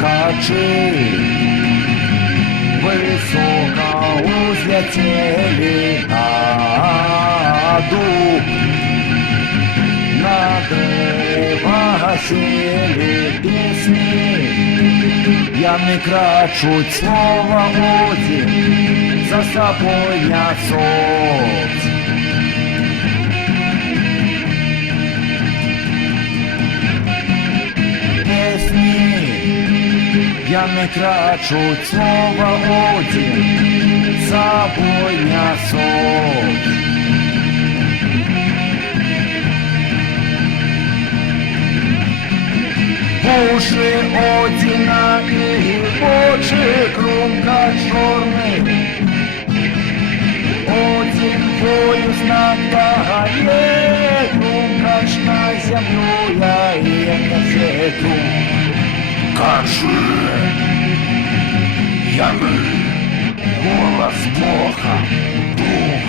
крумкачи высоко взлетели на дуб, на древо сели песни, яны крачуть слова один, за собой несут. Яны крачуть слова один, с собой несут. Уши Одина и очи крумкач чорний, Один пояс над горой, крумкач на землю, я и газету. Кажи, яны, голос Бога, дух,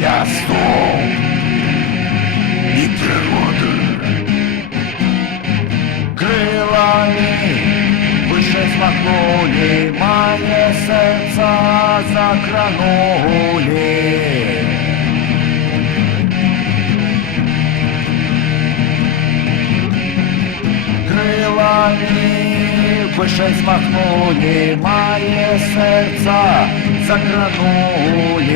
лесов и природы. Крылами выше смахнули, мое сердце закранули. Крылами выше смахнули, мое сердце закранули.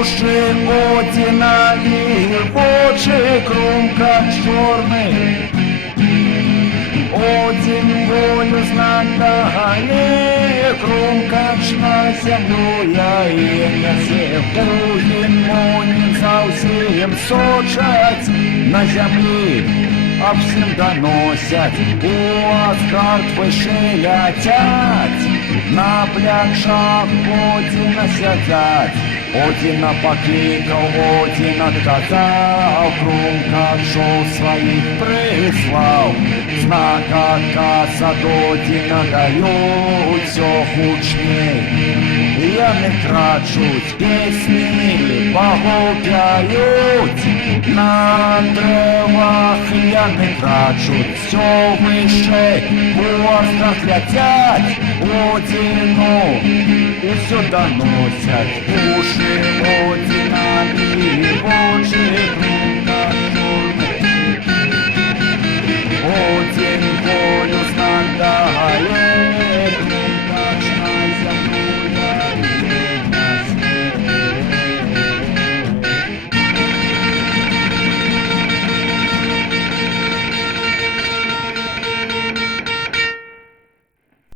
Уши Одина и очи крумкач чорний, Один волю знак догони, крумкач на землю, я і не сіпу, йому не зовсім сочать на землі, а всім доносять, у Аскард вище летять, на пляжах Одина сидять. Одина покликал, Один отказал, крумкачу своих прислал. Знак отказ от Одина дают все хучней. Яны крачуть песни, богов пьют, на древах яны крачуть все выше, у Аскард летят, Одину и все доносят. Уши Одина и очи